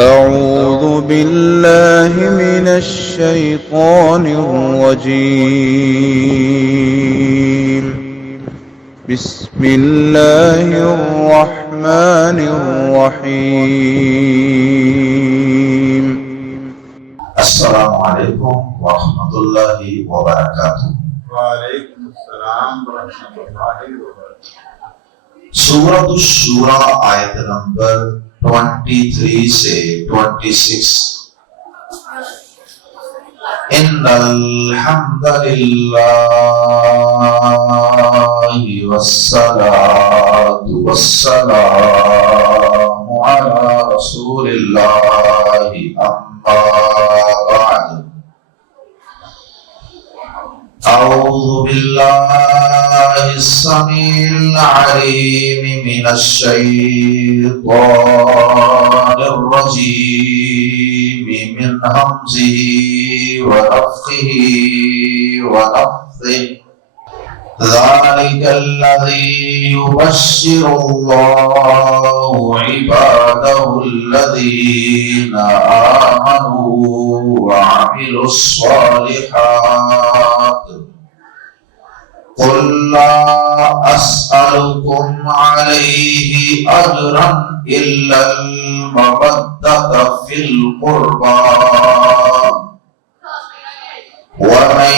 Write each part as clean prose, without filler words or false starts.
أعوذ بالله من الشيطان الرجيم. بسم الله الرحمن الرحيم. السلام علیکم ورحمۃ اللہ وبرکاتہ۔ وعلیکم السلام ورحمۃ اللہ وبرکاتہ۔ سورۃ الشورى آیت نمبر 23 سے 26۔ ان الحمد للہ والصلاۃ والسلام علی رسول اللہ اما بعد۔ اعوذ باللہ السمیع العلیم من الشیطان الرجیم من ہمزہ ونفخہ ونفثہ۔ ذلك الذي يبشر الله عباده الذين آمنوا وعملوا الصالحات قل لا أسألكم عليه أجرا إلا المودة في القربى ومن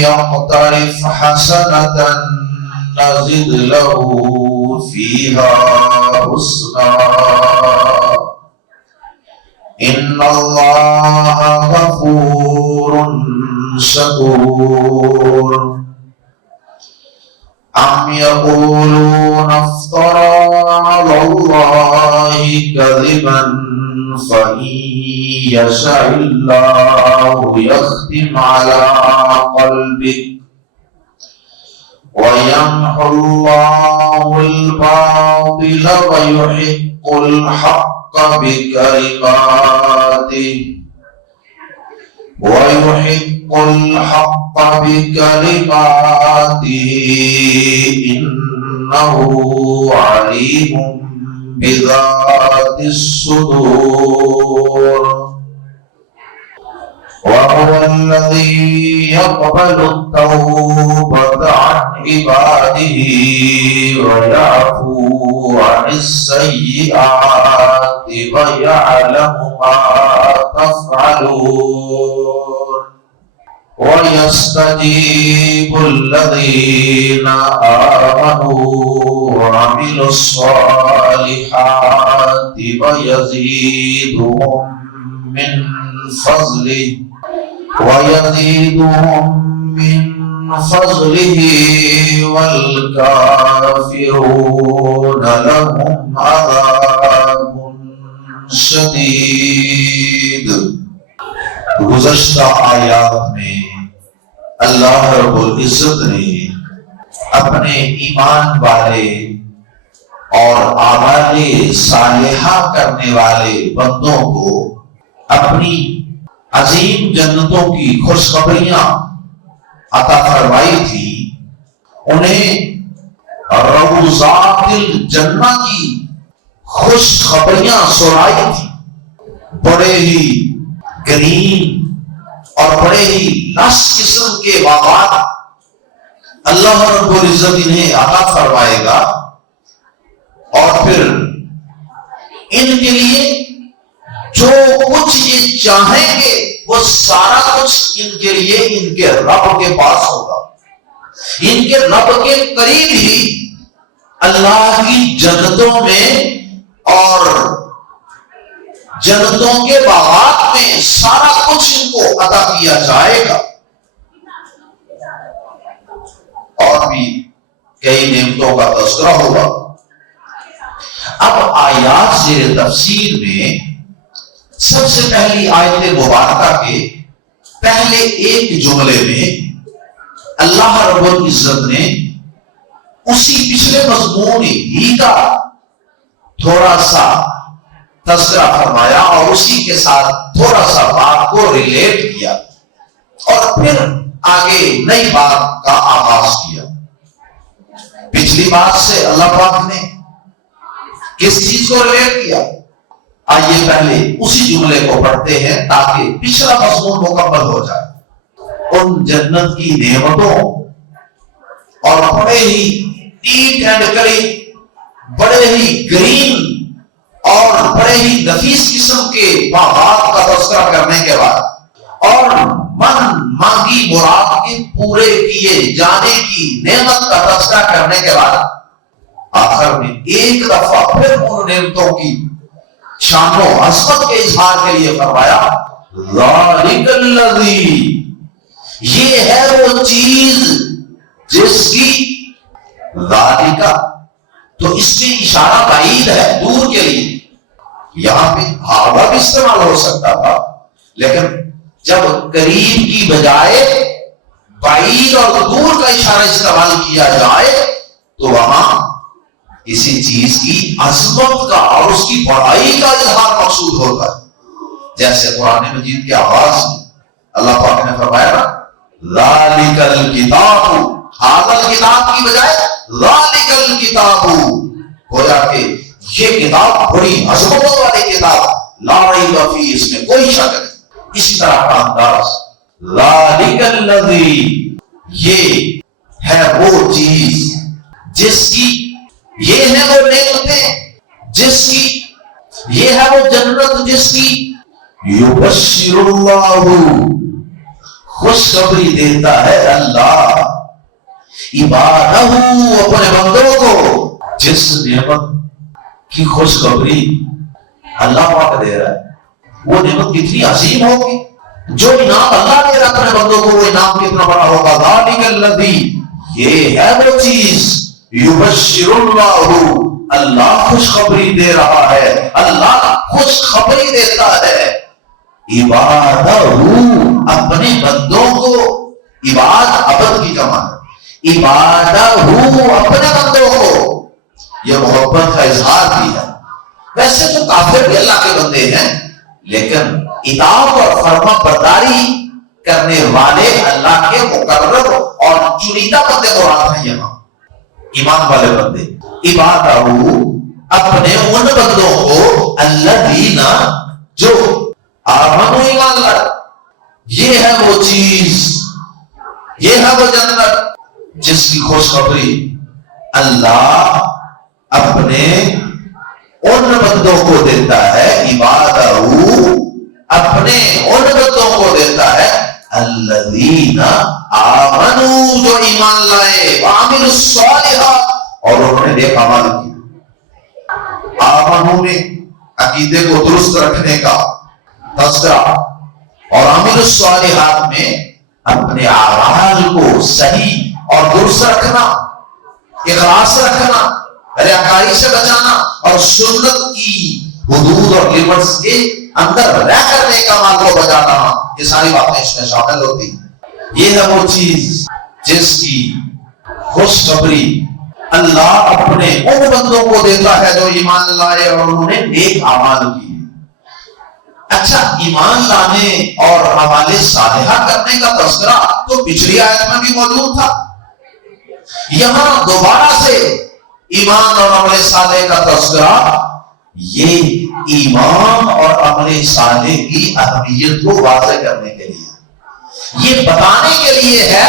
يقترف حسنة نزد له فيها حسنا إن الله غفور شكور۔ أم يقولون افترى على الله كذبا فإن يشاء الله يختم على قلبك ويمحو الله الباطل ويحق الحق بكلماته إنه عليم بذات الصدور۔ وهو الذي يقبل التوبة عن عباده ويعفو عن السيئات ويعلم ما تفعلون ويستجيب الذين آمنوا وعملوا الصالحات ويزيدهم من فضله والكافرون لهم عذاب شدید۔ گزشتہ آیات میں اللہ رب العزت نے اپنے ایمان والے اور اعمال صالحہ کرنے والے بندوں کو اپنی عظیم جنتوں کی خوشخبریاں عطا فرمائی تھی، انہیں روضات الجنہ کی خوشخبریاں سنائی تھی۔ بڑے ہی گرین اور بڑے ہی لش قسم کے باغات اللہ رب العزت انہیں عطا فرمائے گا، اور پھر ان کے لیے جو کچھ یہ چاہیں گے وہ سارا کچھ ان کے لیے ان کے رب کے پاس ہوگا۔ ان کے رب کے قریب ہی اللہ کی جنتوں میں اور جنتوں کے باغات میں سارا کچھ ان کو عطا کیا جائے گا، اور بھی کئی نعمتوں کا تذکرہ ہوگا۔ اب آیات زیر تفسیر میں سب سے پہلی آیت مبارکہ کے پہلے ایک جملے میں اللہ رب العزت نے اسی پچھلے مضمون ہی کا تھوڑا سا تذکرہ فرمایا اور اسی کے ساتھ تھوڑا سا بات کو ریلیٹ کیا، اور پھر آگے نئی بات کا آغاز کیا۔ پچھلی بات سے اللہ پاک نے کس چیز کو ریلیٹ کیا؟ آئیے پہلے اسی جملے کو پڑھتے ہیں تاکہ پچھلا مضمون مکمل ہو جائے۔ ان جنت کی نعمتوں اور بڑے ہی نیٹ اینڈ کلین، بڑے ہی گرین اور بڑے ہی نفیس قسم کے باغات کا تذکرہ کرنے کے بعد اور من مانگی مراد کے پورے کیے جانے کی نعمت کا تذکرہ کرنے کے بعد آخر میں ایک دفعہ پھر ان نعمتوں کی شان و عظمت کے اظہار کے لیے فرمایا ذالک الذی، یہ ہے وہ چیز جس کی ذالک، تو اس میں اشارہ بعید ہے، دور کے لیے، یہاں پہ ہاں بھی استعمال ہو سکتا تھا، لیکن جب قریب کی بجائے بعید اور دور کا اشارہ استعمال کیا جائے تو وہاں کسی چیز کی عظمت کا اور اس کی بڑائی کا اظہار مقصود ہوتا ہے۔ جیسے قرآن مجید کے آغاز میں اللہ پاک نے فرمایا نا ذالک الکتاب، ھذا الکتاب کی بجائے ذالک الکتاب، گویا کہ یہ کتاب بڑی عظمتوں والی کتاب، لا ریب فیہ، اس میں کوئی شک نہیں۔ اسی طرح کا انداز ذالک الذی، یہ ہے وہ چیز جس کی، یہ ہے وہ نعمتیں جس کی، یہ ہے وہ جنت جس کی یبشر اللہ، خوشخبری دیتا ہے اللہ عبادہ، اپنے بندوں کو، جس نعمت کی خوشخبری اللہ پاک دے رہا ہے وہ نعمت کتنی عظیم ہوگی، جو انعام اللہ دے رہا اپنے بندوں کو وہ انعام کتنا بڑا ہوگا۔ ذالک الذی، یہ ہے وہ چیز یبشر اللہ، اللہ خوشخبری دے رہا ہے، اللہ خوشخبری دیتا ہے عبادہ، اپنے بندوں کو، عباد عبد کی جمع ہے، عبادہ اپنے بندوں کو، یہ محبت کا اظہار بھی ہے۔ ویسے تو کافر بھی اللہ کے بندے ہیں، لیکن اطاعت اور فرما برداری کرنے والے اللہ کے مقرر اور چنیدہ بندے مراد ہیں یہاں، ایمان والے بندے، عبادہ اپنے ان بندوں کو الذین، جو آمنوا، ایمان لائے، یہ ہے وہ چیز، یہ ہے وہ جنت جس کی خوشخبری اللہ اپنے ان بندوں کو دیتا ہے، عبادہ اپنے ان بندوں کو دیتا ہے الذین آمنوا، جو ایمان لائے، وعملوا الصالحات، اور انہوں نے نیک اعمال کیے۔ آمنوا نے عقیدے کو درست رکھنے کا تذکرہ، اور عملوا الصالحات میں اپنے اعمال کو صحیح اور درست رکھنا، اخلاص رکھنا، ریاکاری سے بچانا، اور سنت کی حدود اور لیمٹس کے اندر رہ کر نیک اعمال کو بجانا، یہ ساری باتیں اس میں شامل ہوتی ہیں۔ یہ ہے وہ چیز جس کی خوشخبری اللہ اپنے ان بندوں کو دیتا ہے جو ایمان لائے اور انہوں نے نیک اعمال کیے۔ اچھا، ایمان لانے اور اعمال صالحہ کرنے کا تذکرہ تو پچھلی آیت میں بھی موجود تھا، یہاں دوبارہ سے ایمان اور عمل صالح کا تذکرہ یہ ایمان اور عمل صالح کی اہمیت کو واضح کرنے کے لیے، یہ بتانے کے لیے ہے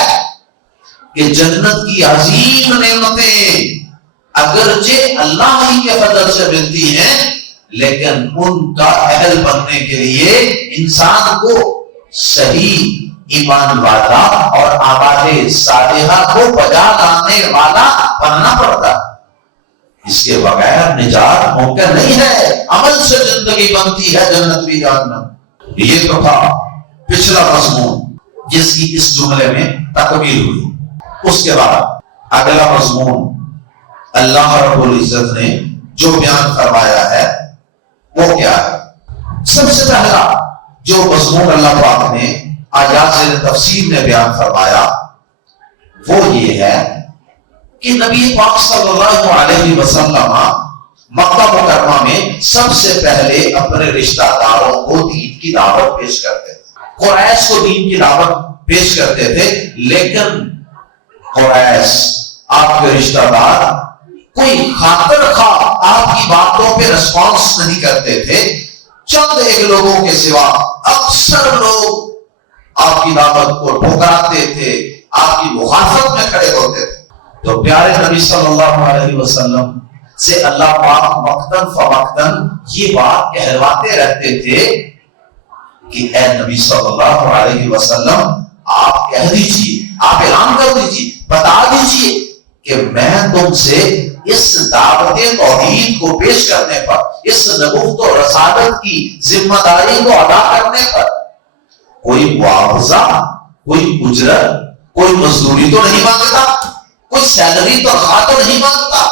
کہ جنت کی عظیم نعمتیں اگرچہ اللہ ہی کے فضل سے ملتی ہیں، لیکن ان کا اہل بننے کے لیے انسان کو صحیح ایمان والا اور اعمال صالحہ کو بجا لانے والا بننا پڑتا ہے، اس کے بغیر نجات ممکن نہیں ہے۔ عمل سے زندگی بنتی ہے، جنت بھی جہنم۔ یہ تو تھا پچھلا مضمون جس کی اس جملے میں تکمیل ہوئی۔ اس کے بعد اگلا مضمون اللہ رب العزت نے جو بیان فرمایا ہے وہ کیا ہے؟ سب سے پہلا جو مضمون اللہ پاک نے آیات سے تفسیر میں بیان فرمایا وہ یہ ہے کہ نبی پاک صلی اللہ علیہ وسلم مکہ مکرمہ میں سب سے پہلے اپنے رشتہ داروں کو دین کی دعوت پیش کرتے تھے، قریش کو دین کی دعوت پیش کرتے تھے، لیکن قریش آپ کے رشتہ دار کوئی خاطر خواہ آپ کی باتوں پہ رسپانس نہیں کرتے تھے، چند ایک لوگوں کے سوا اکثر لوگ آپ کی دعوت کو ٹھکراتے تھے، آپ کی مخالفت میں کھڑے ہوتے تھے۔ تو پیارے نبی صلی اللہ علیہ وسلم سے اللہ پاک وقتاً فوقتاً یہ بات کہلواتے رہتے تھے کہ اے نبی صلی اللہ علیہ وسلم آپ کہہ دیجئے، آپ اعلان کر دیجئے، بتا دیجئے کہ میں تم سے اس دعوت توحید کو پیش کرنے پر، اس نبوت و رسالت کی ذمہ داری کو ادا کرنے پر کوئی معاوضہ، کوئی اجرت، کوئی مزدوری تو نہیں مانگتا، کوئی سیلری تنخواہ تو نہیں مانگتا،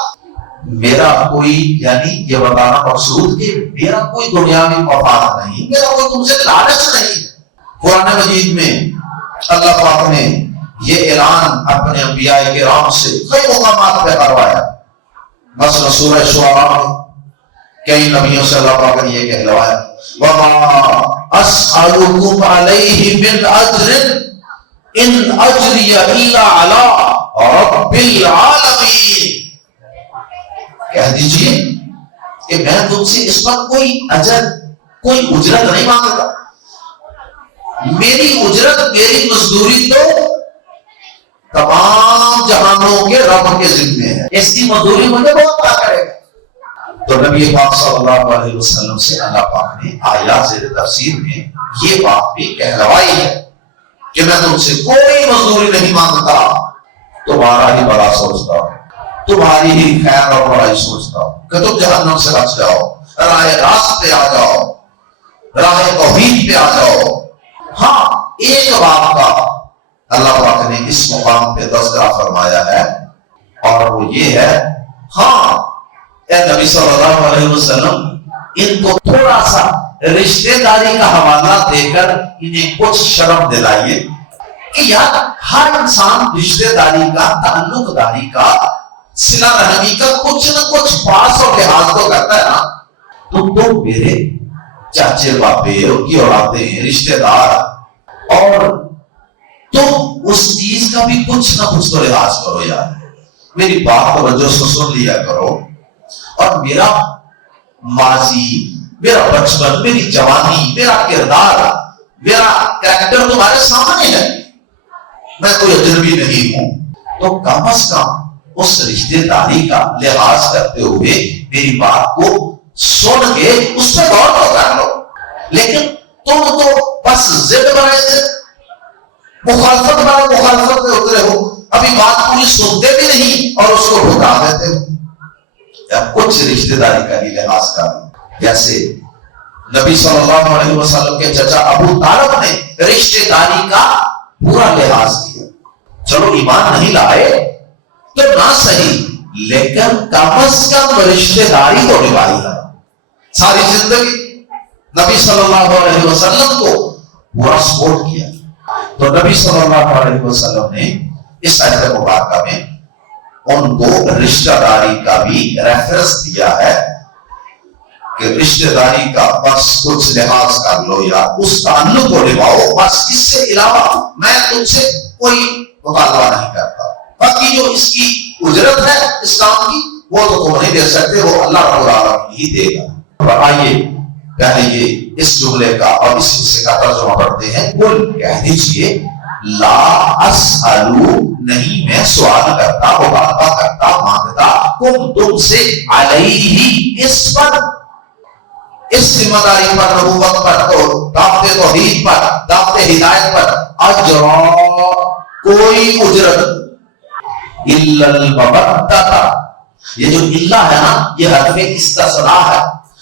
میرا کوئی، یعنی یہ بتانا مقصود کہ میرا کوئی دنیاوی مفاد نہیں، میرا کوئی تم سے لالچ نہیں۔ قرآن مجید میں اللہ پاک نے یہ اعلان اپنے انبیاء کرام سے کئی مقامات پہ کروایا۔ مثلا سورہ شعراء میں کئی نبیوں سے اللہ پاک نے یہ کہلوایا وَمَا أَسْأَلُكُمْ عَلَيْهِ مِنْ أَجْرٍ إِنْ أَجْرِيَ إِلَّا عَلَىٰ رَبِّ الْعَالَمِينَ۔ کہہ دیجئے کہ میں تم سے اس پر کوئی اجر، کوئی اجرت نہیں مانگتا، میری اجرت، میری مزدوری تو تمام جہانوں کے رب کے ذمے ہے، اس کی مزدوری مجھے بہت عطا کرے گا۔ تو نبی پاک صلی اللہ علیہ وسلم سے اللہ پاک نے آیات زیر تفسیر میں یہ بات بھی کہلوائی ہے کہ میں تم سے کوئی مزدوری نہیں مانگتا، تمہارا ہی بڑا سوچتا ہوں، تمہاری ہی خیر اور بڑائی سوچتا ہوں کہ تم جہنم سے بچ جاؤ، راہ راست پہ آ جاؤ، راہ توحید پہ آ جاؤ۔ ہاں ایک بات کا اللہ پاک نے اس مقام پہ تذکرہ فرمایا ہے اور وہ یہ ہے، ہاں اے نبی صلی اللہ علیہ وسلم ان کو تھوڑا سا رشتہ داری کا حوالہ دے کر انہیں کچھ شرم دلائیے کہ یار ہر انسان رشتہ داری کا، تعلق داری کا، صلہ رحمی کا کچھ نہ کچھ پاس اور لحاظ تو کرتا ہے نا۔ تو میرے چاچے باپے، ان کی اولادیں، رشتہ دار، اور تم اس چیز کا بھی کچھ نہ کچھ تو لحاظ کرو یار، میری بات توجہ سے سن لیا کرو، اور میرا ماضی، میرا بچپن، میری جوانی، میرا کردار، میرا کریکٹر تمہارے سامنے ہے، میں کوئی اجنبی نہیں ہوں، تو کم از کم اس رشتہ داری کا لحاظ کرتے ہوئے میری بات کو سن کے اس پہ غور تو کر لو۔ لیکن تم تو بس ضد بنائے سے مخالفت میں اترے ہو، ابھی بات پوری سنتے بھی نہیں اور اس کو ٹھکرا دیتے ہو۔ یا کچھ رشتہ داری کا ہی لحاظ کر لو، جیسے نبی صلی اللہ علیہ وسلم کے چچا ابو طالب نے رشتہ داری کا پورا لحاظ کیا۔ چلو ایمان نہیں لائے تو نہ صحیح، لیکن کم از کم رشتہ داری کو نبھائی ہے۔ ساری زندگی نبی صلی اللہ علیہ وسلم کو پورا سپورٹ کیا۔ تو نبی صلی اللہ علیہ وسلم نے اس آیت مبارکہ میں ان کو رشتہ داری کا بھی ریفرنس دیا ہے کہ رشتہ داری کا بس کچھ لحاظ کر لو یا اس تعلق کو نبھاؤ، بس اس سے علاوہ میں تم سے کوئی مطالبہ نہیں کرتا، باقی جو اس کی اجرت ہے اس کام کی وہ تو تم نہیں دے سکتے، وہ اللہ رب العالمین ہی دے گا۔ اور آئیے پہلے یہ اس جملے کا اور اس حصے کا ترجمہ پڑھتے ہیں۔ قل کہہ دیجئے لا اسألو، نہیں میں سوال کرتا، مطالبہ کرتا، مانگتا، تم سے علیہ، اس پر، اس ذمہ داری پر، نبوت پر، دعوت توحید پر، دعوت ہدایت پر، اجرا، کوئی اجرت، الا المودۃ، یہ جو الا ہے نا یہ حرف استثناء ہے،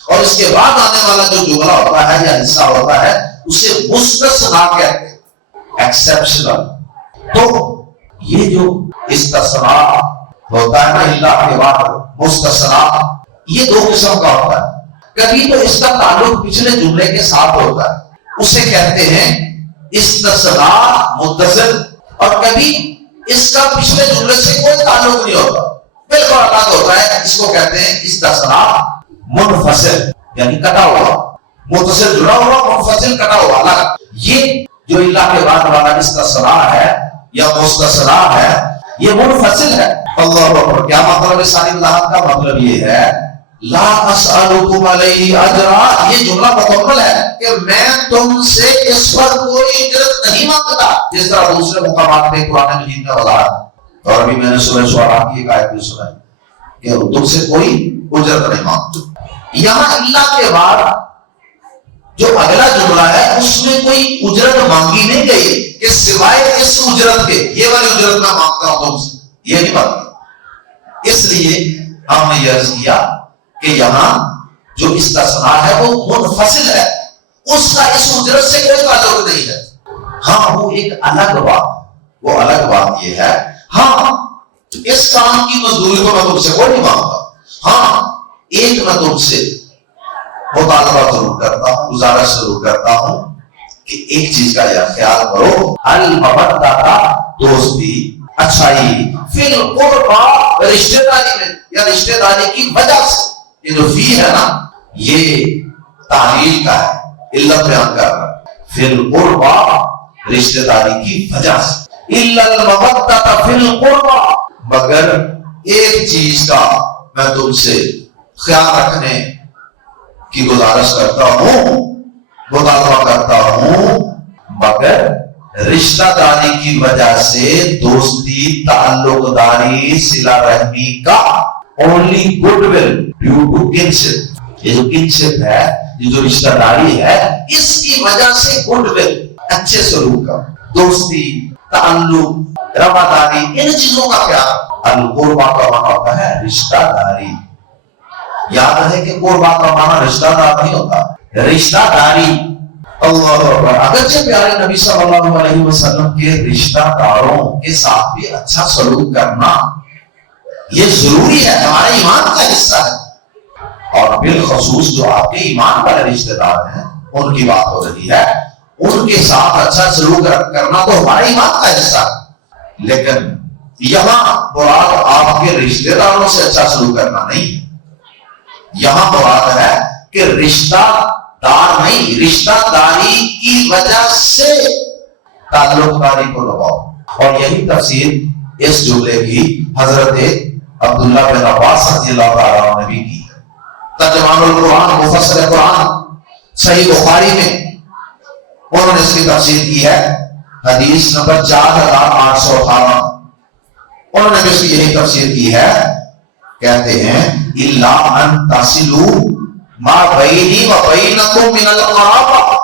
اور اس کے بعد آنے والا جو جملہ ہوتا ہے یا حصہ ہوتا ہے اسے مستثنیٰ کہتے ہیں، ایکسپشنل۔ تو یہ جو استثناء ہوتا ہے نا اللہ کے بعد مستثنیٰ، یہ دو قسم کا ہوتا ہے۔ کبھی تو اس کا تعلق پچھلے جملے کے ساتھ ہوتا ہے، اسے کہتے ہیں استثناء متصل، اور کبھی اس کا پچھلے جملے سے کوئی تعلق نہیں ہوتا، بالکل الگ ہوتا ہے، اس کو کہتے ہیں استثناء منفصل، یعنی کٹا ہوا، متصل جڑا ہوا، منفصل کٹا ہوا الگ۔ یہ جو اللہ کے بعد والا استثناء ہے یا مستثنیٰ ہے یہ منفصل ہے۔ اللہ اکبر، کیا مطلب ہے ساری وضاحت کا؟ مطلب یہ ہے لا اسألکم علیہ اجرا، یہ جملہ مکمل ہے کہ میں تم سے اس پر کوئی اجرت نہیں مانگتا، جس طرح دوسرے مقامات میں قرآن مجید میں وضاحت، اور ابھی میں نے سورہ شعراء کی ایک آیت بھی سنائی کہ تم سے کوئی اجرت نہیں مانگتا۔ یہاں اللہ کے بعد جو اگلا جملہ ہے اس میں کوئی اجرت مانگی نہیں گئی کہ سوائے اس اجرت کے یہ والی اجرت میں مانگتا ہوں تم سے، یہ نہیں بات۔ اس لیے ہم نے یہ عرض کیا کہ یہاں جو استثناء ہے وہ منفصل ہے، اس کا اس اجرت سے کوئی تعلق نہیں ہے۔ ہاں وہ ایک الگ بات، وہ الگ بات یہ ہے ہاں اس کام کی مزدوری کو میں تم سے کوئی نہیں مانگتا، ہاں ایک میں تم سے مطالبہ ضرور کرتا ہوں، گزارش ضرور کرتا ہوں کہ ایک چیز کا یہ خیال کرو، المودہ کا دوستی، اچھائی، فی القربہ رشتہ داری میں یا رشتہ داری کی وجہ سے، یہ جو فی ہے نا یہ تعلیل کا ہے، علت بیان کر رہا ہے، فی القربہ رشتہ داری کی وجہ سے، الا المودہ فی القربہ، مگر ایک چیز کا میں تم سے خیال رکھنے کی گزارش کرتا ہوں، مطالبہ کرتا ہوں، مگر رشتہ داری کی وجہ سے دوستی، تعلق داری، صلہ رحمی کا only goodwill due to kinship، یہ جو kinship ہے، یہ جو رشتہ داری ہے، اس کی وجہ سے goodwill، اچھے سلوک کا، دوستی، تعلق، رواداری، ان چیزوں کا کیا القربہ کا معنی ہوتا ہے رشتہ داری۔ یاد رہے کہ قربہ کا معنی رشتہ دار نہیں ہوتا، رشتہ داری۔ اللہ اکبر۔ اگرچہ پیارے نبی صلی اللہ علیہ وسلم کے رشتہ داروں کے ساتھ بھی اچھا سلوک کرنا یہ ضروری ہے، ہمارے ایمان کا حصہ ہے، اور بالخصوص جو آپ کے ایمان والے رشتہ دار ہیں ان کی بات ہو رہی ہے، ان کے ساتھ اچھا سلوک کرنا تو ہمارے ایمان کا حصہ ہے، لیکن یہاں مراد آپ کے رشتہ داروں سے اچھا سلوک کرنا نہیں ہے، یہاں مراد ہے کہ رشتہ دار نہیں، رشتہ داری کی وجہ سے تعلق داری کو لگاؤ۔ اور یہی تفسیر اس جملے کی حضرت عبداللہ بن عباس رضی اللہ تعالیٰ عنہ نے بھی کی ہے۔ ترجمان القرآن، مفسر قرآن، صحیح بخاری میں انہوں نے اس کی تفسیر کی ہے، حدیث نمبر 4818، انہوں نے بھی اس کی یہی تفسیر کی ہے، کہتے ہیں الا ان تصلوا ما بینی و بینکم من القرابہ،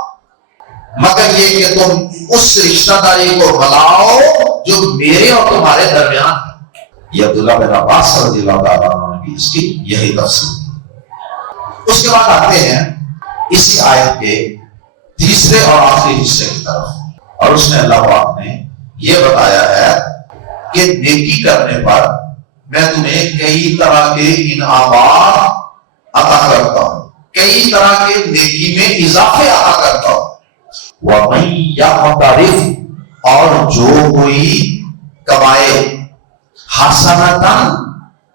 مگر یہ کہ تم اس رشتہ داری کو بناؤ جو میرے اور تمہارے درمیان ہے۔ یہ عبداللہ بن عباس رضی اللہ تعالیٰ عنہ نے بھی اس کی یہی تفسیر کی۔ اس کے بعد آتے ہیں اسی آیت کے تیسرے اور آخری حصے کی طرف، اور اس میں اللہ پاک نے یہ بتایا ہے کہ نیکی کرنے پر میں تمہیں کئی طرح کے انعامات عطا کرتا ہوں، کئی طرح کے نیکی میں اضافے عطا کرتا ہوں۔ وَمَن يَعْتَرِفْ، اور جو کوئی کمائے، حسنتاً،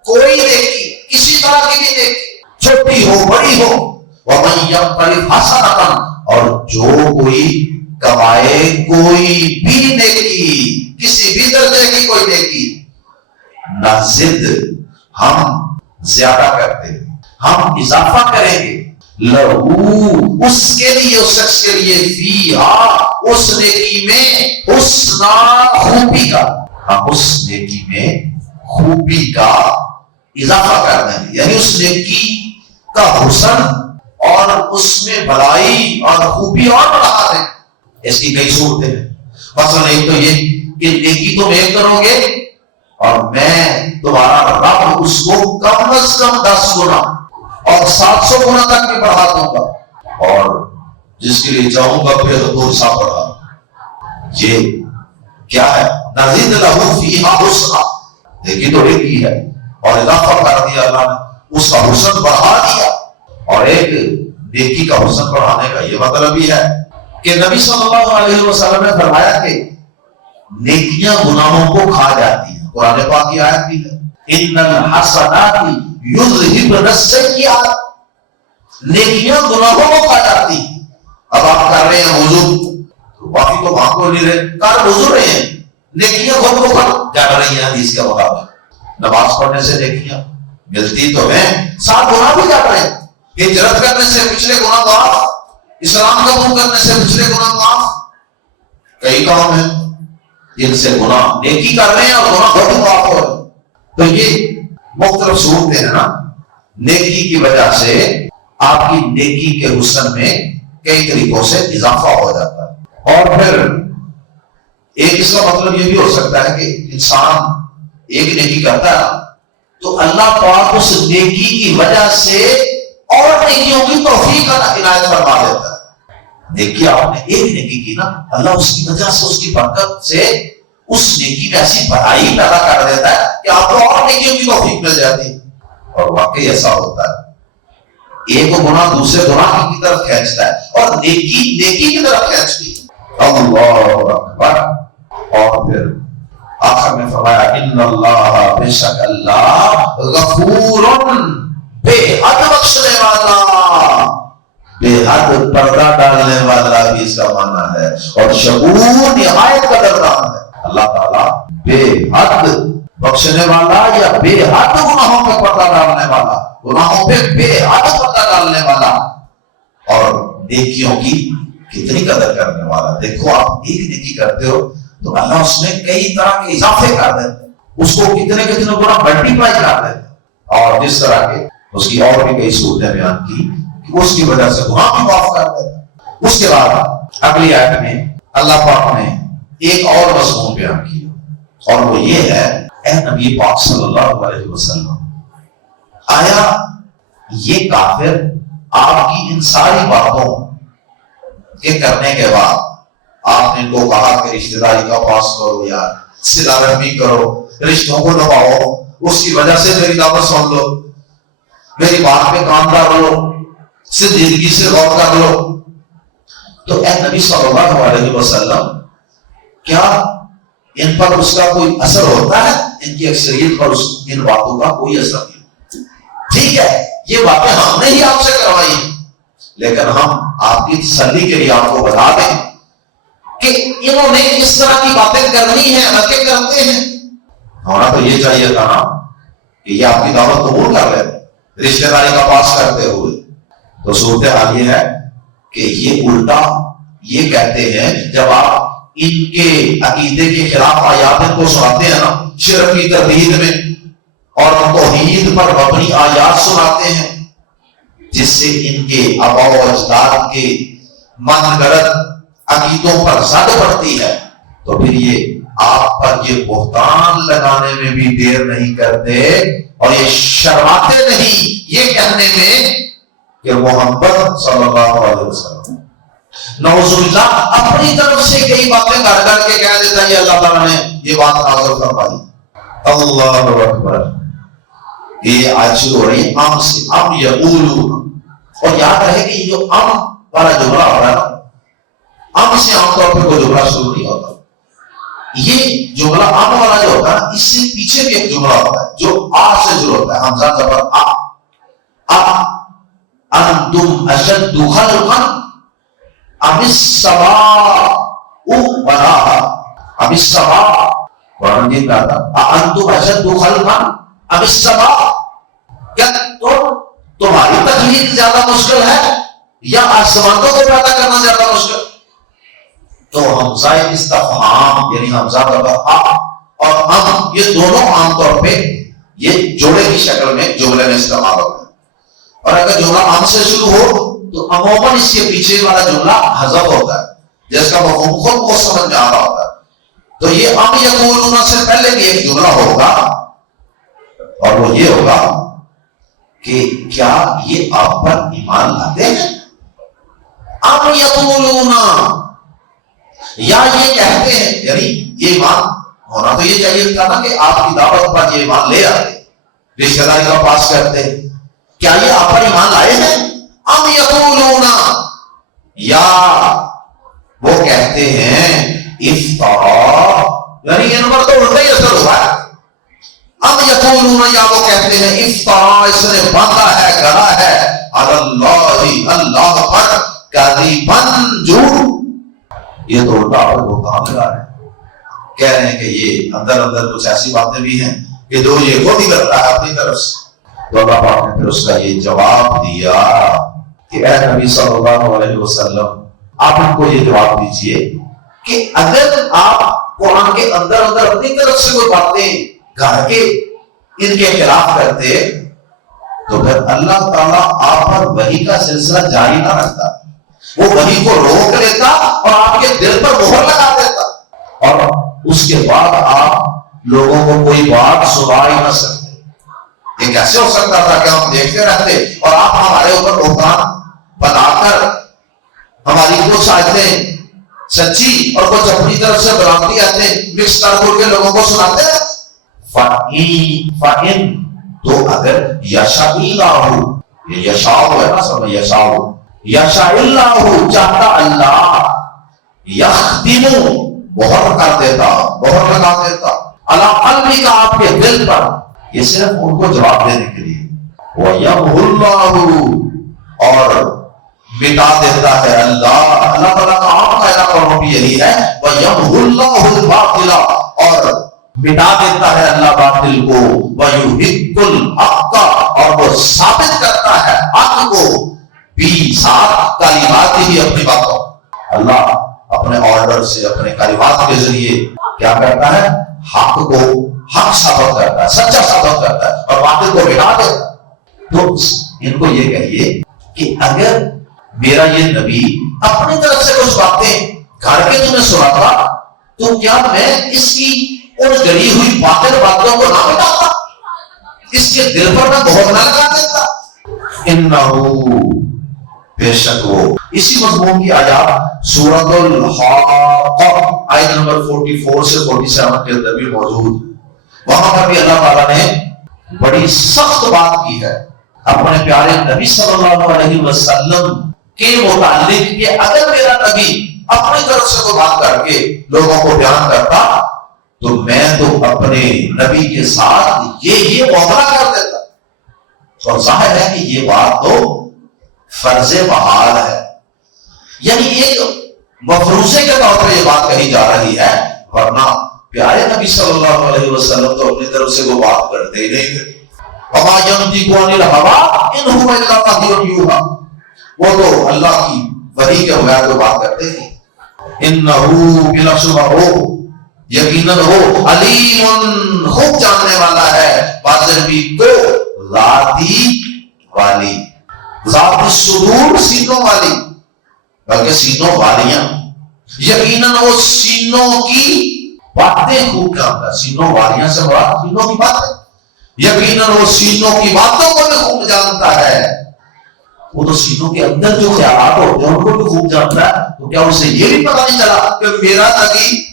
کوئی نیکی، کسی طرح کی بھی نیکی، چھوٹی ہو بڑی ہو، وَمَن يَعْتَرِفْ حسنتاً، اور جو کوئی کمائے کوئی بھی نیکی، کسی بھی درجے کی کوئی نیکی، نزد، ہم زیادہ کرتے ہیں، ہم اضافہ کریں گے، لہو، اس کے لیے، اس شخص کے لیے، فیہا، اس نیکی میں، حسنا، خوبی کا، ہم اس نیکی میں خوبی کا اضافہ کر دیں گے، یعنی اس نیکی کا حسن اور اس میں بھلائی اور خوبی اور بڑھا دیں۔ اس کی کئی صورتیں ہیں، مثلا ایک تو یہ کہ نیکی تم ایک کرو گے اور میں تمہارا رب اس کو کم از کم 10 گنا اور 700 گنا تک بھی بڑھا دوں گا، اور جس کے لیے جاؤں گا پھر تو سا بڑھا۔ یہ کیا ہے؟ نزید لہو فیہا حسنا، نیکی تو ایک ہی ہے اور اضافہ کر دیا اللہ نے، اس کا حسن بڑھا دیا۔ اور ایک نیکی کا حسن بڑھانے کا یہ مطلب بھی ہے کہ نبی صلی اللہ علیہ وسلم نے فرمایا کہ نیکیاں گناہوں کو کھا جاتی ہیں، قرآن پاک کی آیت بھی ہے، ان الحسنات یذہبن السیئات، نیکیاں گناہوں کو کھا جاتی ہیں۔ اب آپ کر رہے ہیں وضو، تو باقی تو وہاں کو نہیں رہے، کر وضو رہے ہیں، نیکیاں خود کو کھا جا رہی ہیں۔ حدیث کے مطابق نماز پڑھنے سے نیکیاں، ملتی تو ہیں، ساتھ گناہ بھی کر رہے ہیں. ہجرت کرنے سے پچھلے گناہ معاف، اسلام قبول کرنے سے پچھلے گناہ معاف. کئی کام ہیں جن سے گناہ نیکی کر رہے ہیں اور گناہ بہت معاف ہو رہے ہیں. تو یہ مختلف صورتیں ہیں نا. نیکی کی وجہ سے آپ کی نیکی کے حسن میں کئی طریقوں سے اضافہ ہو جاتا ہے. اور پھر ایک اس کا مطلب یہ بھی ہو سکتا ہے کہ انسان ایک نیکی کرتا ہے تو اللہ پاک اس نیکی کی وجہ سے اور نیکیوں کی توفیق عنایت فرما دیتا ہے. نیکی آپ نے ایک نیکی کی نا، اللہ اس کی وجہ سے، اس کی برکت سے اس نیکی میں ایسی بھلائی پیدا کر دیتا ہے کہ آپ کو اور نیکیوں کی توفیق مل جاتی ہے. اور واقعی ایسا ہوتا ہے. ایک گناہ دوسرے گناہ کی طرف کھینچتا ہے اور نیکی نیکی کی طرف کھینچتی ہے. اللہ اکبر. اور پھر آخر میں فرمایا ان اللہ، بے شک اللہ، غفور، بے حد بخشنے والا، بے حد پردہ ڈالنے والا بھی اس کا معنی ہے، اور شکور، نہایت قدردان ہے. اللہ تعالیٰ بے حد بخشنے والا یا بے حد گناہوں پہ پردہ ڈالنے والا، گناہوں پہ بے حد پردہ ڈالنے والا، اور نیکیوں کی کتنی قدر کرنے والا. دیکھو آپ ایک نیکی کرتے ہو تو اللہ اس میں کئی طرح کے اضافے کر دیتے ہیں، اس کو کتنے گنا ملٹیپلائی کر دیتے ہیں. اور جس طرح کے اس کی اور بھی کئی صورتیں بیان کی کہ اس کی وجہ سے گناہ بھی معاف کر دیتے ہیں. اس کے بعد اگلی آیت میں اللہ پاک نے ایک اور مضمون بیان کیا، اور وہ یہ ہے، اے نبی پاک صلی اللہ علیہ وسلم، آیا یہ کافر آپ کی ان ساری باتوں کے کرنے کے بعد آپ نے ان کو کہا کہ رشتہ داری کا پاس کرو، یار صلہ رحمی کرو، رشتوں کو نبھاؤ، اس کی وجہ سے میری دعوت سن لو، میری بات پہ کام کر لو، زندگی سے غور کر لو، تو اے نبی صلی اللہ علیہ وسلم کیا ان پر اس کا کوئی اثر ہوتا ہے؟ ان کی اکثریت پر ان باتوں کا کوئی اثر نہیں. ٹھیک ہے، یہ باتیں ہم نے ہی آپ سے کروائی ہیں، لیکن ہم آپ کی تسلی کے لیے آپ کو بتا دیں کہ انہوں نے اس طرح کی باتیں کرنی ہیں، رکھے کرتے ہیں. ہونا تو یہ چاہیے تھا نا کہ یہ آپ کی دعوت قبول کر لیں رشتہ داری کا پاس کرتے ہوئے. تو صورتحال یہ ہے کہ یہ الٹا یہ کہتے ہیں، جب آپ ان کے عقیدے کے خلاف آیات کو سناتے ہیں نا، شرک کی تردید میں، اور توحید پر مبنی آیات سناتے ہیں جس سے ان کے آباء و اجداد کے من گڑت عقیدوں پر زد پڑتی ہے، تو پھر یہ آپ پر یہ بہتان لگانے میں بھی دیر نہیں کرتے اور یہ شرماتے نہیں یہ کہنے میں کہ محمد صلی اللہ علیہ وسلم نعوذ باللہ اپنی طرف سے کئی باتیں کر کر کے کہہ دیتا ہے یہ اللہ تعالیٰ نے یہ بات نازل فرمائی. اللہ اکبر. یہ آج شروع ہو رہی ہے ام سے، ام یقولون. اور یاد رہے کہ یہ جو ام والا جملہ ہو رہا ہے، ام سے عام طور پر کوئی جملہ شروع نہیں ہوتا. یہ جملہ ام والا جو ہوتا ہے اس سے پیچھے بھی ایک جملہ ہوتا ہے جو آ سے شروع ہوتا ہے، حمزہ زبر آ. انتم اشد خلقا ام السماء بناها. ام السماء قرآن مجید میں آتا انتم اشد خلقا ام السماء، کیا تمہاری تخلیق زیادہ مشکل ہے یا آسمانوں کو پیدا کرنا زیادہ مشکل؟ تو حمزہ استفہام یعنی حمزہ اور ام یہ دونوں عام طور پہ یہ جوڑے کی شکل میں جملے میں استعمال ہوتا ہے. اور اگر جملہ ام سے شروع ہو تو عموماً اس کے پیچھے والا جملہ حذف ہوتا ہے جس کا مفہوم خود کو سمجھ میں آ رہا ہوتا ہے. تو یہ ام یقولون سے پہلے بھی ایک جملہ ہوگا اور وہ یہ ہوگا کہ کیا یہ آپ پر ایمان لاتے ہیں؟ ام یقولون، یا یہ کہتے ہیں، یعنی یہ ایمان ہونا تو یہ چاہیے تھا نا کہ آپ کی دعوت پر یہ ایمان لے آتے، رشتہ داری کا پاس کرتے. کیا یہ آپ پر ایمان لائے ہیں؟ ام یقولون، یا وہ کہتے ہیں افترا، یعنی ان پر تو الٹا ہی اثر ہوا ہے. ام یقولون، یا وہ کہتے ہیں افترا، اس نے باندھا ہے، گڑا ہے، اللہ اللہ پر کذباً، جھوٹ. یہ تو الٹا پر بہتان لگا رہے ہیں، کہہ رہے ہیں کہ یہ اندر اندر کچھ ایسی باتیں بھی ہیں کہ جو یہ خود ہی کرتا ہے اپنی طرف سے. تو اللہ پاک نے پھر اس کا یہ جواب دیا کہ اے نبی صلی اللہ علیہ وسلم آپ ان کو یہ جواب دیجئے کہ اگر آپ قرآن کے اندر اپنی طرف سے کوئی باتیں گھر کے ان کے خلاف کرتے تو پھر اللہ تعالیٰ آپ پر وحی کا سلسلہ جاری نہ رکھتا، وہ وحی کو روک لیتا اور آپ کے دل پر مہر لگا دیتا، اور اس کے بعد آپ لوگوں کو کوئی بات سنا ہی نہ سکتے۔ یہ کیسے ہو سکتا تھا کہ ہم دیکھتے رہتے اور آپ ہمارے اوپر بہتان بنا کر ہماری کچھ آیتیں سچی اور کچھ اپنی طرف سے بناتی آیتیں مکس کر کے لوگوں کو سناتے ہیں۔ فَإِن تو اگر یشاء اللہ، یہ یشاء ہے نا، سب یشاء اللہ چاہتا اللہ، یختم مہر کر دیتا، مہر لگا دیتا، علی قلبک آپ کے دل پر، یہ صرف ان کو جواب دینے کے لیے، وَيَمْحُ اللَّهُ اور مٹا دیتا ہے اللہ تعالیٰ کا عام قاعدہ قرآن بھی یہی ہے، وَيَمْحُ اللَّهُ الْبَاطِلَ اور مٹا دیتا ہے اللہ باطل کو، وَيُحِقُّ الْحَقَّ اور وہ ثابت کرتا ہے حق کو، بِسَاتِ کلمات ہی اپنی باتوں، اللہ اپنے آرڈر سے اپنے کلمات کے ذریعے کیا کرتا ہے؟ حق کو حق ثابت کرتا ہے، سچا ثابت کرتا ہے اور باطل کو مٹا دیتا ہے۔ تو ان کو یہ کہیے کہ اگر میرا یہ نبی اپنی طرف سے کچھ باتیں گھر کے تمہیں سناتا تو کیا میں اس کی ان گڑی ہوئی باطل باتوں کو نہ مٹاتا، اس کے دل پر میں مہر نہ لگا دیتا؟ انہو بے شک وہ، اسی مضمون کی آیات سورۃ الحاقہ آیت نمبر 44 سے 47 کے اندر بھی موجود، وہاں پر بھی اللہ تعالیٰ نے بڑی سخت بات کی ہے اپنے پیارے نبی صلی اللہ علیہ وسلم کے متعلق کہ اگر میرا نبی اپنی طرف سے کوئی بات کر کے لوگوں کو بیان کرتا تو میں تو اپنے نبی کے ساتھ یہ معاملہ کر دیتا، اور ظاہر ہے کہ یہ بات تو فرض محال ہے، یعنی ایک مفروضے کے طور پر یہ بات کہی جا رہی ہے، ورنہ پیارے نبی صلی اللہ علیہ وسلم تو اپنی طرف سے وہ بات کرتے ہی نہیں تھے۔ وَمَا يَنطِقُ عَنِ الْهَوَىٰ إِنْ هُوَ إِلَّا وَحْيٌ يُوحَىٰ، وہ تو اللہ کی وحی کے بغیر کوئی بات کرتے نہیں۔ إِنَّهُ بِلَا شُبْهَةٍ یقیناً وہ علیم خوب جاننے والا ہے، بازربی کو ذاتی والی، ذات الصدور سینوں والی، بلکہ سینوں والیاں، یقیناً وہ سینوں کی باتیں خوب جانتا ہے، سینوں والیاں سے مراد سینوں کی باتیں، یقیناً وہ سینوں کی باتوں کو بھی خوب جانتا ہے، وہ تو سینوں کے اندر جو خیالات ہوتے ہیں ان کو بھی خوب جانتا ہے، تو کیا اسے یہ بھی پتہ نہیں چلا کہ میرا نبی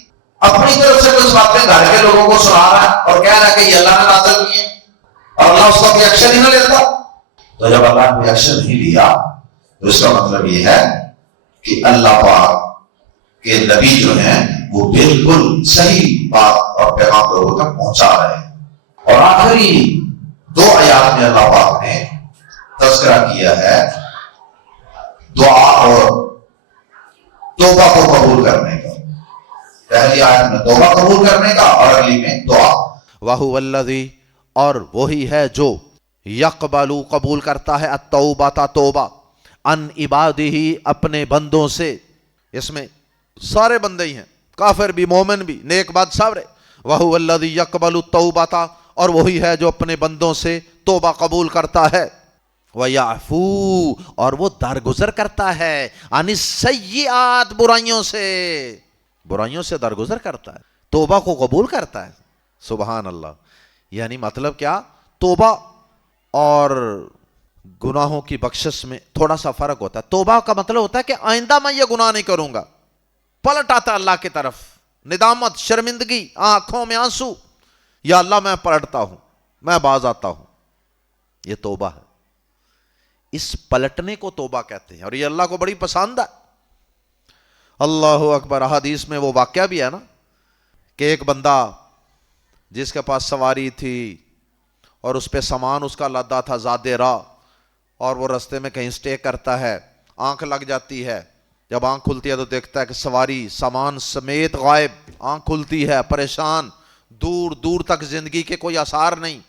اپنی طرف سے کچھ باتیں گھر کے لوگوں کو سنا رہا ہے اور کہہ رہا ہے کہ یہ اللہ نے نازل کی ہے اور اللہ اس کا کوئی ایکشن ہی نہ لیتا؟ تو جب اللہ نے کوئی ایکشن نہیں لیا تو اس کا مطلب یہ ہے کہ اللہ پاک کے نبی جو ہیں وہ بالکل صحیح بات اور پیغام لوگوں تک پہنچا رہے ہیں۔ اور آخری 2 آیات میں اللہ پاک نے تذکرہ کیا ہے دعا اور توبہ کو قبول کرنے کا، پہلی آیت میں توبہ قبول کرنے کا اور اگلی میں دعا۔ وَهُوَ الَّذِي اور وہی ہے جو یقبل قبول کرتا ہے التوبہ توبہ ان عبادہ اپنے بندوں سے، اس میں سارے بندے ہی ہیں، کافر بھی مومن بھی نیک بد سارے۔ وَهُوَ الَّذِي يَقْبَلُ التَّوْبَةَ اور وہی ہے جو اپنے بندوں سے توبہ قبول کرتا ہے، وَيَعْفُو اور وہ درگزر کرتا ہے، عَنِ السَّيِّئَاتِ برائیوں سے درگزر کرتا ہے، توبہ کو قبول کرتا ہے۔ سبحان اللہ، یعنی مطلب کیا؟ توبہ اور گناہوں کی بخشش میں تھوڑا سا فرق ہوتا ہے۔ توبہ کا مطلب ہوتا ہے کہ آئندہ میں یہ گناہ نہیں کروں گا، پلٹ آتا ہے اللہ کی طرف، ندامت، شرمندگی، آنکھوں میں آنسو، یا اللہ میں پلٹتا ہوں، میں باز آتا ہوں، یہ توبہ ہے۔ اس پلٹنے کو توبہ کہتے ہیں اور یہ اللہ کو بڑی پسند ہے۔ اللہ اکبر، حدیث میں وہ واقعہ بھی ہے نا کہ ایک بندہ جس کے پاس سواری تھی اور اس پہ سامان اس کا لدا تھا زیادہ راہ، اور وہ رستے میں کہیں سٹے کرتا ہے، آنکھ لگ جاتی ہے، جب آنکھ کھلتی ہے تو دیکھتا ہے کہ سواری سامان سمیت غائب، آنکھ کھلتی ہے پریشان، دور دور تک زندگی کے کوئی آثار نہیں،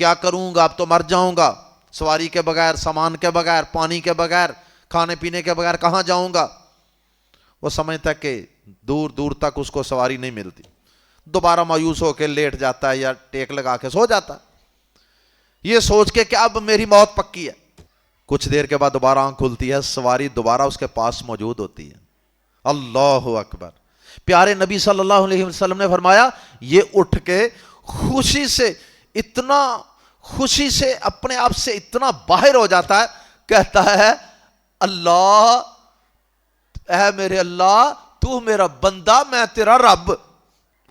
کیا کروں گا، اب تو مر جاؤں گا، سواری کے بغیر، سامان کے بغیر، پانی کے بغیر، کھانے پینے کے بغیر کہاں جاؤں گا۔ وہ سمجھتا کہ دور دور تک اس کو سواری نہیں ملتی، دوبارہ مایوس ہو کے لیٹ جاتا ہے یا ٹیک لگا کے سو جاتا ہے، یہ سوچ کے کہ اب میری موت پکی ہے۔ کچھ دیر کے بعد دوبارہ آنکھ کھلتی ہے، سواری دوبارہ اس کے پاس موجود ہوتی ہے۔ اللہ اکبر۔ پیارے نبی صلی اللہ علیہ وسلم نے فرمایا یہ اٹھ کے خوشی سے اپنے آپ سے اتنا باہر ہو جاتا ہے، کہتا ہے اللہ، اے میرے اللہ تو میرا بندہ میں تیرا رب۔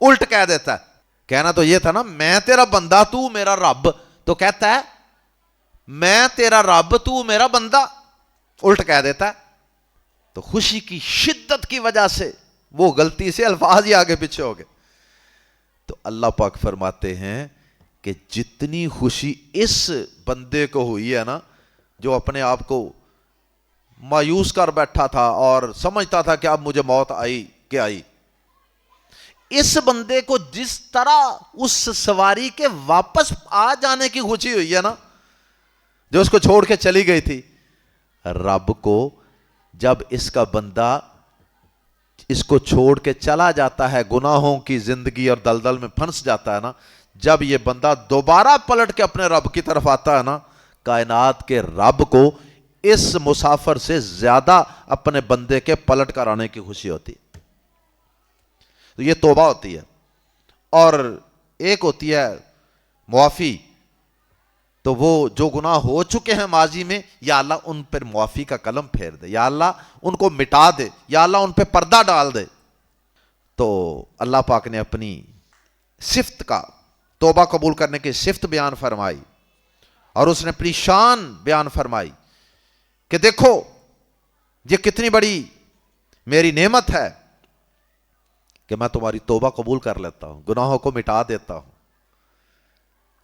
الٹ کہہ دیتا ہے، کہنا تو یہ تھا نا میں تیرا بندہ تو میرا رب، تو کہتا ہے میں تیرا رب تو میرا بندہ، الٹ کہہ دیتا ہے۔ تو خوشی کی شدت کی وجہ سے وہ غلطی سے الفاظ ہی آگے پیچھے ہو گئے۔ تو اللہ پاک فرماتے ہیں کہ جتنی خوشی اس بندے کو ہوئی ہے نا، جو اپنے آپ کو مایوس کر بیٹھا تھا اور سمجھتا تھا کہ اب مجھے موت آئی کہ آئی، اس بندے کو جس طرح اس سواری کے واپس آ جانے کی خوشی ہوئی ہے نا، جو اس کو چھوڑ کے چلی گئی تھی، رب کو جب اس کا بندہ اس کو چھوڑ کے چلا جاتا ہے، گناہوں کی زندگی اور دلدل میں پھنس جاتا ہے نا، جب یہ بندہ دوبارہ پلٹ کے اپنے رب کی طرف آتا ہے نا، کائنات کے رب کو اس مسافر سے زیادہ اپنے بندے کے پلٹ کر آنے کی خوشی ہوتی ہے۔ تو یہ توبہ ہوتی ہے۔ اور ایک ہوتی ہے معافی، تو وہ جو گناہ ہو چکے ہیں ماضی میں، یا اللہ ان پر معافی کا قلم پھیر دے، یا اللہ ان کو مٹا دے، یا اللہ ان پہ پردہ ڈال دے۔ تو اللہ پاک نے اپنی صفت کا، توبہ قبول کرنے کی صفت بیان فرمائی، اور اس نے اپنی شان بیان فرمائی کہ دیکھو یہ کتنی بڑی میری نعمت ہے کہ میں تمہاری توبہ قبول کر لیتا ہوں، گناہوں کو مٹا دیتا ہوں۔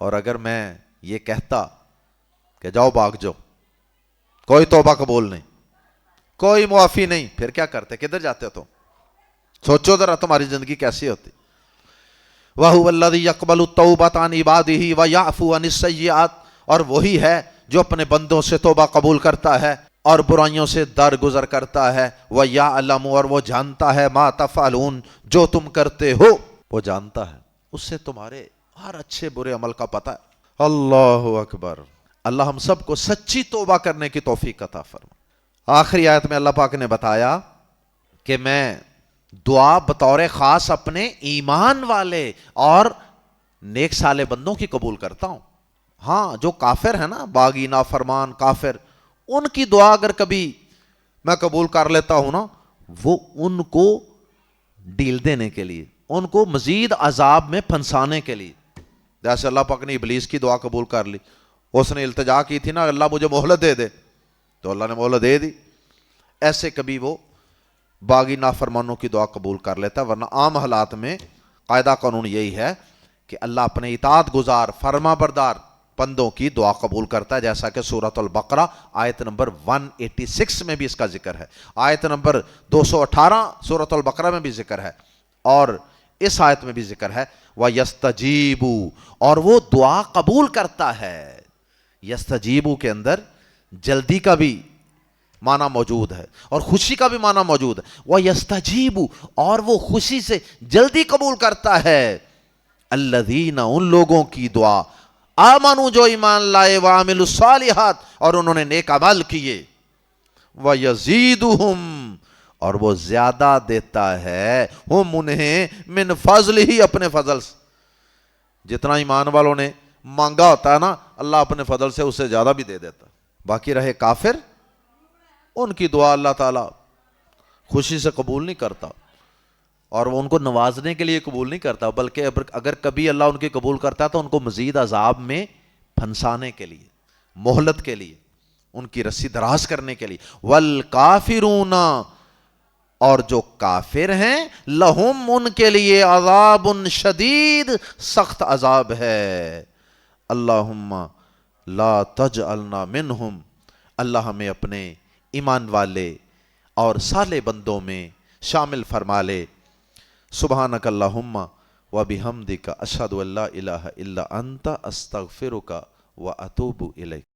اور اگر میں یہ کہتا کہ جاؤ بھاگ جاؤ، کوئی توبہ قبول نہیں، کوئی معافی نہیں، پھر کیا کرتے، کدھر جاتے تو؟ سوچو ذرا تمہاری زندگی کیسی ہوتی۔ وَهُوَ الَّذِي يَقْبَلُ التَّوْبَةَ عَنْ عِبَادِهِ وَيَعْفُو عَنِ السَّيِّئَاتِ، اور وہی ہے جو اپنے بندوں سے توبہ قبول کرتا ہے اور برائیوں سے درگزر کرتا ہے۔ وَيَعْلَمُ، اور وہ جانتا ہے، مَا تَفْعَلُونَ، جو تم کرتے ہو وہ جانتا ہے، اس سے تمہارے ہر اچھے برے عمل کا پتہ ہے۔ اللہ اکبر۔ اللہ ہم سب کو سچی توبہ کرنے کی توفیق عطا فرمائے۔ آخری آیت میں اللہ پاک نے بتایا کہ میں دعا بطور خاص اپنے ایمان والے اور نیک صالح بندوں کی قبول کرتا ہوں۔ ہاں جو کافر ہے نا، باغی، نافرمان، کافر، ان کی دعا اگر کبھی میں قبول کر لیتا ہوں نا، وہ ان کو ڈیل دینے کے لیے، ان کو مزید عذاب میں پھنسانے کے لیے۔ جیسے اللہ پاک نے ابلیس کی دعا قبول کر لی، اس نے التجا کی تھی نا اللہ مجھے مہلت دے دے، تو اللہ نے مہلت دے دی۔ ایسے کبھی وہ باغی نافرمانوں کی دعا قبول کر لیتا ہے، ورنہ عام حالات میں قاعدہ قانون یہی ہے کہ اللہ اپنے اطاعت گزار فرما بردار بندوں کی دعا قبول کرتا ہے، جیسا کہ سورۃ البقرہ آیت نمبر 186 میں بھی اس کا ذکر ہے، آیت نمبر 218 سورۃ البقرہ میں بھی ذکر ہے، اور اس آیت میں بھی ذکر ہے وَيَسْتَجِيبُ، اور وہ دعا قبول کرتا ہے۔ یستجیبو کے اندر جلدی کا بھی معنی موجود ہے اور خوشی کا بھی معنی موجود ہے۔ وَيَسْتَجِيبُ، اور وہ خوشی سے جلدی قبول کرتا ہے، الذین، ان لوگوں کی دعا، آمنوا، جو ایمان لائے، وعملوا الصالحات، اور انہوں نے نیک عمل کیے، وَيَزِيدُهُمْ، اور وہ زیادہ دیتا ہے، ہم انہیں، من فضل ہی، اپنے فضل سے۔ جتنا ایمان والوں نے مانگا ہوتا ہے نا، اللہ اپنے فضل سے اسے زیادہ بھی دے دیتا ہے۔ باقی رہے کافر، ان کی دعا اللہ تعالیٰ خوشی سے قبول نہیں کرتا، اور وہ ان کو نوازنے کے لیے قبول نہیں کرتا، بلکہ اگر کبھی اللہ ان کی قبول کرتا ہے تو ان کو مزید عذاب میں پھنسانے کے لیے، مہلت کے لیے، ان کی رسی دراز کرنے کے لیے۔ والکافرون، اور جو کافر ہیں، لہم، ان کے لیے، عذاب شدید، سخت عذاب ہے۔ اللہم لا تجعلنا منہم، اللہ ہمیں اپنے ایمان والے اور صالح بندوں میں شامل فرما لے۔ سبحانک اللہم وبحمدک اشہد ان لا الہ الا انت استغفرک واتوب الیک.